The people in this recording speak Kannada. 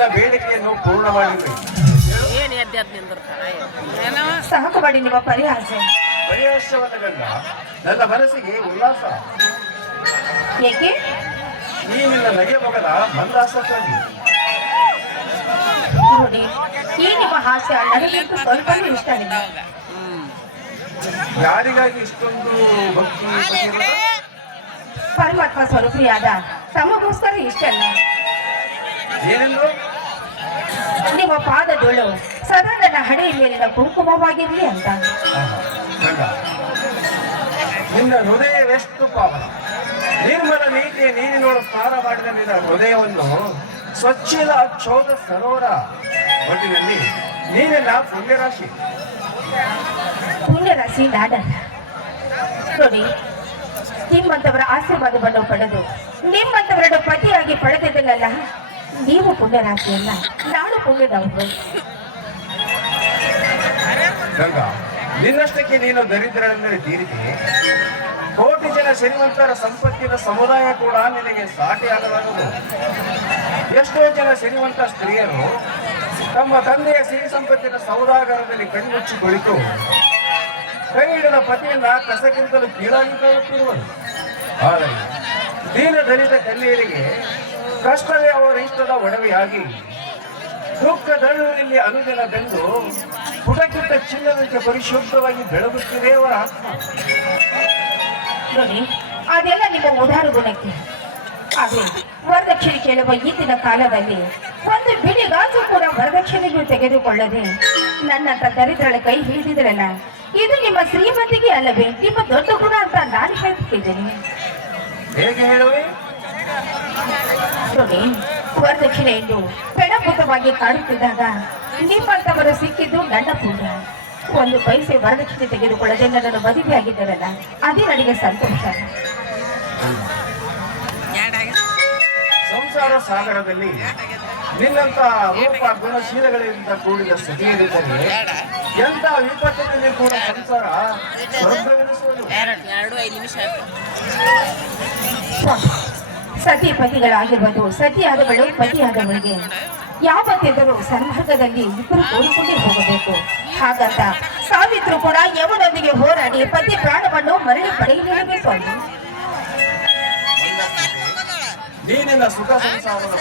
ಬೇಡಿಕೆಯನ್ನು ಪೂರ್ಣ ಮಾಡಿದ್ವಿ. ಸಾಕು ಮಾಡಿ ನಿಮ್ಮ ಪರಿಹಾಸ. ಪರಿಹಾಸವನ್ನು ಕಂಡ ನನ್ನ ಮನಸ್ಸಿಗೆ ಉಲ್ಲಾಸ. ಏಕೆ? ನೀನಿನ್ನ ನಗೆ ಮಗನ ಮಂದಾಸ ಕಂಡು ನೋಡಿ, ಈ ನಿಮ್ಮ ಹಾಸ್ಯ ನನಗಂತೂ ಸ್ವಲ್ಪವೂ ಇಷ್ಟವಿಲ್ಲ. ಯಾರಿಗಾಗಿ ಇಷ್ಟೊಂದು ಭಕ್ತಿ? ಪರಮಾತ್ಮ ಸ್ವರೂಪಿಯಾದ ತಮಗೋಸ್ಕರ ಇಷ್ಟಲ್ಲ. ಏನೆಂದು? ನಿಮ್ಮ ಪಾದದೋಳು ಸದಾ ನನ್ನ ಹಣೆಯ ಮೇಲಿನ ಕುಂಕುಮವಾಗಿರಲಿ ಅಂತ. ನಿನ್ನ ಹೃದಯವೆಷ್ಟು ಪಾವನ, ನಿರ್ಮಲ ನೀತಿ ನೀರಿನೋಳು ಸ್ನಾನ ಮಾಡಿದ ನಿನ್ನ ಹೃದಯವನ್ನು ಸ್ವಚ್ಛಲ ಅಕ್ಷೋಧ ಸರೋವರ ಒಟ್ಟಿನಲ್ಲಿ ನೀನೆಲ್ಲ ಪುಣ್ಯರಾಶಿ. ಪುಣ್ಯರಾಶಿ ನಾಡಲ್ಲ ನೋಡಿ. ನಿಮ್ಮಂತವರ ಆಶೀರ್ವಾದವನ್ನು ಪಡೆದು ನಿಮ್ಮಂತವರನ್ನು ಪತಿಯಾಗಿ ಪಡೆದಿದ್ದಲ್ಲ. ನೀವು ಪುಣ್ಯರಾಶಿಯಲ್ಲ, ನಾನು ಪುಣ್ಯದವರು. ಗಂಗಾ, ನಿನ್ನಷ್ಟಕ್ಕೆ ನೀನು ದರಿದ್ರರೆಂದರೆ ತೀರಿದೆ. ಕೋಟಿ ಜನ ಶ್ರೀಮಂತರ ಸಂಪತ್ತಿನ ಸಮುದಾಯ ಕೂಡ ನಿನಗೆ ಸಾಟಿಯಾಗಲಾಗದು. ಎಷ್ಟೋ ಜನ ಶ್ರೀಮಂತ ಸ್ತ್ರೀಯರು ತಮ್ಮ ತಂದೆಯ ಸಿರಿ ಸಂಪತ್ತಿನ ಸೌದಾಗರದಲ್ಲಿ ಕಣ್ಮುಚ್ಚಿ ಕುಳಿತು ಕೈ ಹಿಡಿದ ಪತಿಯನ್ನ ಕಸಕ್ಕಿಂತಲೂ ಕೀಳಾಗಿ ಕಾಣುತ್ತಿರುವರು. ಆದರೆ ದೀನ ದಲಿತ ಕನ್ಯೆಯರಿಗೆ ಕಷ್ಟವೇ ಅವರ ಇಷ್ಟದ ಒಡವೆಯಾಗಿ ದುಃಖ ದಳ್ಳುವಲ್ಲಿ ಅನುದಿನ ಬೆಂದು ಪುಟಕ್ಕಿಟ್ಟ ಚಿನ್ನದಂತೆ ಪರಿಶುದ್ಧವಾಗಿ ಬೆಳಗುತ್ತಿದೆ ಅವರ ಆತ್ಮ. ನೋಡಿ, ಅದೆಲ್ಲ ನಿಮ್ಮ ಉದಾರ ಗುಣಕ್ಕೆ. ಆದ್ರೆ ವರದಕ್ಷಿಣೆ ಕೇಳುವ ಈಗಿನ ಕಾಲದಲ್ಲಿ ಒಂದು ಬಿಡಿ ಗಾಜು ಕೂಡ ವರದಕ್ಷಿಣೆಗೂ ತೆಗೆದುಕೊಳ್ಳದೆ ನನ್ನಂತ ದರಿದ್ರಳ ಕೈ ಹಿಡಿದಿದ್ರಲ್ಲ, ಇದು ನಿಮ್ಮ ಶ್ರೀಮಂತಿಗೆ ಅಲ್ಲವೇ ನಿಮ್ಮ ದೊಡ್ಡ ಗುಣ ಅಂತ ನಾನು ಹೇಳ್ತಿದ್ದೇನೆ. ಹೇಗೆ ಹೇಳುವೆ? ನೋಡಿ, ವರದಕ್ಷಿಣೆ ಎಂದು ಪೆಣಪುತವಾಗಿ ಕಾಡುತ್ತಿದ್ದಾಗ ನಿಮ್ಮಂತವರು ಸಿಕ್ಕಿದ್ದು ನನ್ನ ಪುಣ್ಯ. ಒಂದು ಪೈಸೆ ವರದಕ್ಷಿಣೆ ತೆಗೆದುಕೊಳ್ಳದೆ ನನ್ನನ್ನು ಮದುವೆಯಾಗಿದ್ದರಲ್ಲ, ಅದೇ ನನಗೆ ಸಂತೋಷ. ಸಂಸಾರ ಸಾಗರದಲ್ಲಿ ನಿನ್ನಂತ ರೂಪ ಗುಣಶೀಲಗಳಿಂದ ಕೂಡಿದ ಸ್ಥಿತಿಯಲ್ಲಿದ್ದರೆ ಎಂತ ವಿಪತ್ತಿನಲ್ಲಿ ಕೂಡ ಸಂಸಾರ ಸ್ವರ್ಗವೆನಿಸುವುದು. ಸತಿ ಪತಿಗಳಾಗಿರ್ಬೋದು, ಸತಿಯಾದವಳು ಪತಿಯಾದವಳಿಗೆ ಯಾವತ್ತಿದ್ದರೂ ಸನ್ಮಾರ್ಗದಲ್ಲಿ ಇಬ್ಬರು ಕೂಡಿಕೊಂಡೇ ಹೋಗಬೇಕು. ಹಾಗಂತ ಸಾವಿತ್ರು ಕೂಡ ಯಮನೊಂದಿಗೆ ಹೋರಾಡಿ ಪತಿ ಪ್ರಾಣವನ್ನು ಮರಳಿ ಪಡೆಯಲಿಲ್ಲವೇ ಸ್ವಾಮಿ? ನೀನಿನ ಸುಖ ಸಂಸಾರದ